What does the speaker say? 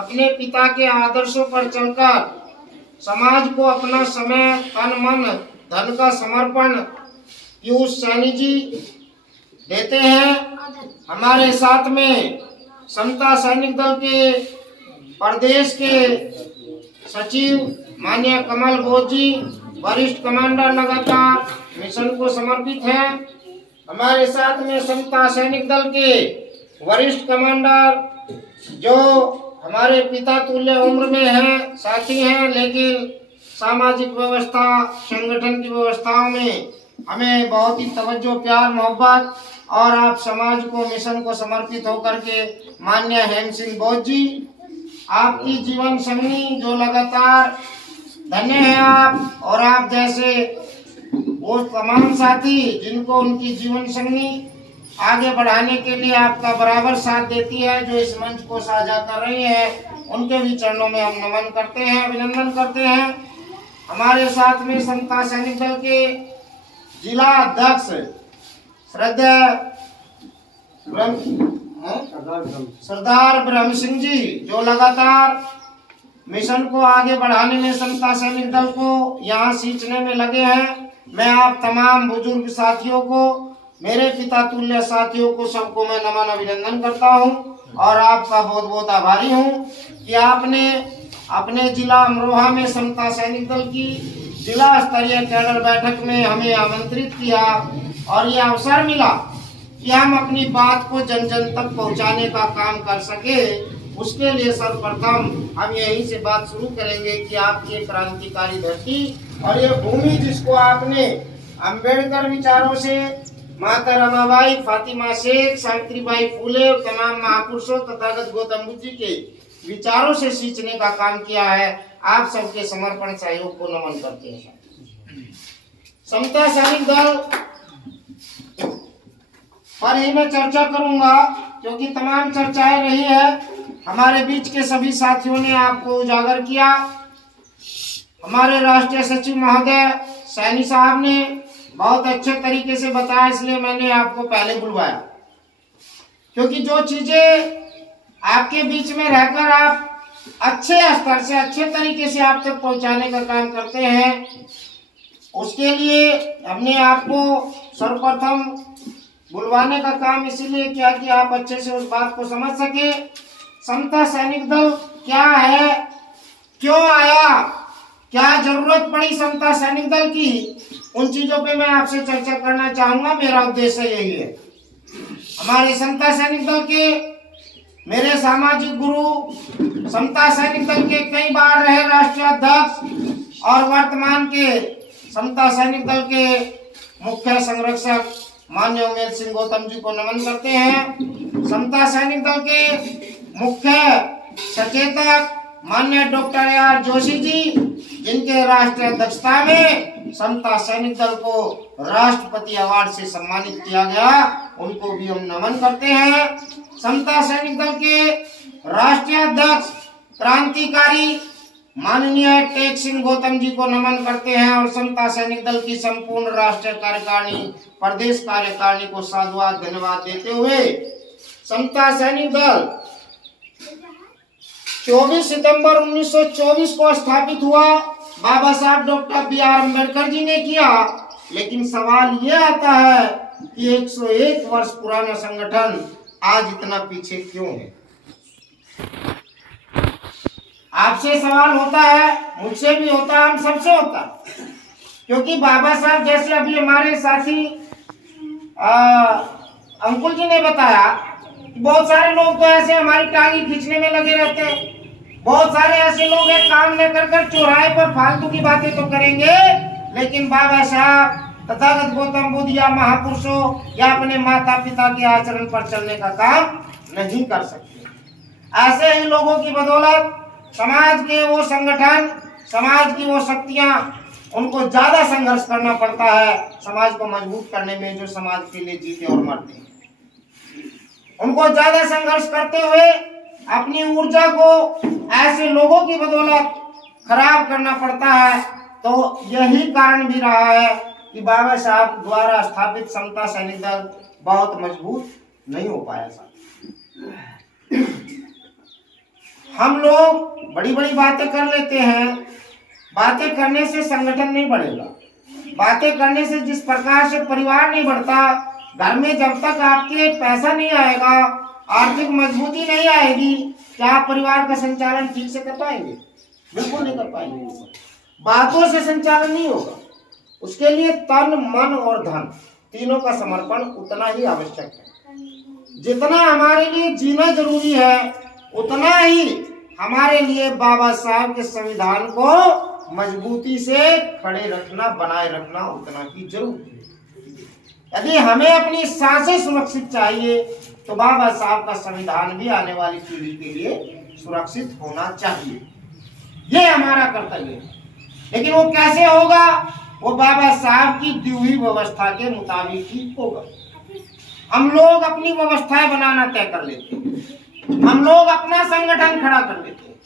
अपने पिता के आदर्शों पर चलकर समाज को अपना समय, तन, मन, धन का समर्पण पीयूष सैनी जी देते हैं। हमारे साथ में समता सैनिक दल के प्रदेश के सचिव माननीय कमल बोस जी, वरिष्ठ कमांडर लगातार मिशन को समर्पित हैं। हमारे साथ में समता सैनिक दल के वरिष्ठ कमांडर जो हमारे पिता तुल्य उम्र में हैं, साथी हैं, लेकिन सामाजिक व्यवस्था, संगठन की व्यवस्थाओं में हमें बहुत ही तवज्जो, प्यार, मोहब्बत और आप समाज को, मिशन को समर्पित होकर के माननीय हेम सिंह बोस जी, आपकी जीवन संगनी जो लगातार धन्य है आप और आप जैसे वो तमाम साथी जिनको उनकी जीवन संगनी आगे बढ़ाने के लिए आपका बराबर साथ देती है, जो इस मंच को साझा कर रही है, उनके भी चरणों में हम नमन करते हैं, अभिनंदन करते हैं। हमारे साथ में समता सैनिक दल के जिला अध्यक्ष श्रद्धेय सरदार ब्रह्म सिंह जी, जो लगातार मिशन को आगे बढ़ाने में समता सैनिक दल को यहाँ सींचने में लगे हैं। मैं आप तमाम बुजुर्ग साथियों को, मेरे पिता तुल्य साथियों को, सबको मैं नमन अभिनंदन करता हूँ और आपका बहुत बहुत आभारी हूँ कि आपने अपने जिला अमरोहा में समता सैनिक दल की जिला स्तरीय कैडर बैठक में हमें आमंत्रित किया और ये अवसर मिला कि हम अपनी बात को जन जन तक पहुँचाने का काम कर सके। उसके लिए सर्वप्रथम हम यहीं से बात शुरू करेंगे कि आपकी क्रांतिकारी धरती और ये भूमि जिसको आपने अंबेडकर विचारों से, माता रमाबाई, फातिमा शेख, सावित्रीबाई फुले और तमाम महापुरुषों तथागत गौतम बुद्ध जी के विचारों से सींचने का काम किया है, आप सबके समर्पण सहयोग को नमन करते हैं। समता सैनिक दल पर ही मैं चर्चा करूंगा क्योंकि तमाम चर्चाएं रही है। हमारे बीच के सभी साथियों ने आपको उजागर किया। हमारे राष्ट्रीय सचिव महोदय सैनी साहब ने बहुत अच्छे तरीके से बताया, इसलिए मैंने आपको पहले बुलवाया, क्योंकि जो चीजें आपके बीच में रहकर आप अच्छे स्तर से, अच्छे तरीके से आप तक पहुंचाने का काम करते हैं, उसके लिए हमने आपको सर्वप्रथम बुलवाने का काम इसीलिए किया कि आप अच्छे से उस बात को समझ सके। समता सैनिक दल क्या है, क्यों आया, क्या जरूरत पड़ी समता सैनिक दल की, उन चीजों पे मैं आपसे चर्चा करना चाहूंगा। मेरा उद्देश्य यही है। हमारे समता सैनिक दल के मेरे सामाजिक गुरु, समता सैनिक दल के कई बार रहे राष्ट्रीय अध्यक्ष और वर्तमान के समता सैनिक दल के मुख्य संरक्षक माननीय उमेश सिंह गौतम जी को नमन करते हैं। समता सैनिक दल के मुख्य सचेतक माननीय डॉक्टर आर जोशी जी, जिनके राष्ट्रीय अध्यक्षता में समता सैनिक दल को राष्ट्रपति अवार्ड से सम्मानित किया गया, उनको भी हम नमन करते हैं। समता सैनिक दल के राष्ट्रीय अध्यक्ष क्रांतिकारी माननीय टेक सिंह गौतम जी को नमन करते हैं और समता सैनिक दल की संपूर्ण राष्ट्रीय कार्यकारिणी, प्रदेश कार्यकारिणी को साधुवाद, धन्यवाद देते हुए समता सैनिक दल 24 सितंबर 1924 को स्थापित हुआ। बाबा साहब डॉक्टर बी.आर. अम्बेडकर जी ने किया, लेकिन सवाल यह आता है कि 101 वर्ष पुराना संगठन आज इतना पीछे क्यों है। आपसे सवाल होता है, मुझसे भी होता है, हम सबसे होता है, क्योंकि बाबा साहब जैसे अभी हमारे साथी अंकुल जी ने बताया, बहुत सारे लोग तो ऐसे हमारी टांगी खींचने में लगे रहते हैं। बहुत सारे ऐसे लोग हैं, काम न कर कर चौराहे पर फालतू की बातें तो करेंगे, लेकिन बाबा साहब, तथागत गौतम बुद्ध या महापुरुषों या अपने माता पिता के आचरण पर चलने का काम नहीं कर सकते। ऐसे ही लोगों की बदौलत समाज के वो संगठन, समाज की वो शक्तियां, उनको ज्यादा संघर्ष करना पड़ता है समाज को मजबूत करने में, जो समाज के लिए जीते और मरते हैं। उनको ज्यादा संघर्ष करते हुए अपनी ऊर्जा को ऐसे लोगों की बदौलत खराब करना पड़ता है। तो यही कारण भी रहा है कि बाबा साहब द्वारा स्थापित समता सैनिक दल बहुत मजबूत नहीं हो पाया। हम लोग बड़ी बड़ी बातें कर लेते हैं। बातें करने से संगठन नहीं बढ़ेगा। बातें करने से जिस प्रकार से परिवार नहीं बढ़ता, घर में जब तक आपके पैसा नहीं आएगा, आर्थिक मजबूती नहीं आएगी, क्या आप परिवार का संचालन ठीक से कर पाएंगे? बिल्कुल नहीं कर पाएंगे। बातों से संचालन नहीं होगा। उसके लिए तन, मन और धन तीनों का समर्पण उतना ही आवश्यक है। जितना हमारे लिए जीना जरूरी है, उतना ही हमारे लिए बाबा साहब के संविधान को मजबूती से खड़े रखना, बनाए रखना उतना ही जरूरी है। यदि हमें अपनी सांसें सुरक्षित चाहिए तो बाबा साहब का संविधान भी आने वाली पीढ़ी के लिए सुरक्षित होना चाहिए। ये हमारा कर्तव्य है। लेकिन वो कैसे होगा? वो बाबा साहब की दी हुई व्यवस्था के मुताबिक ही होगा। हम लोग अपनी व्यवस्थाएं बनाना तय कर लेते हैं, हम लोग अपना संगठन खड़ा कर लेते हैं,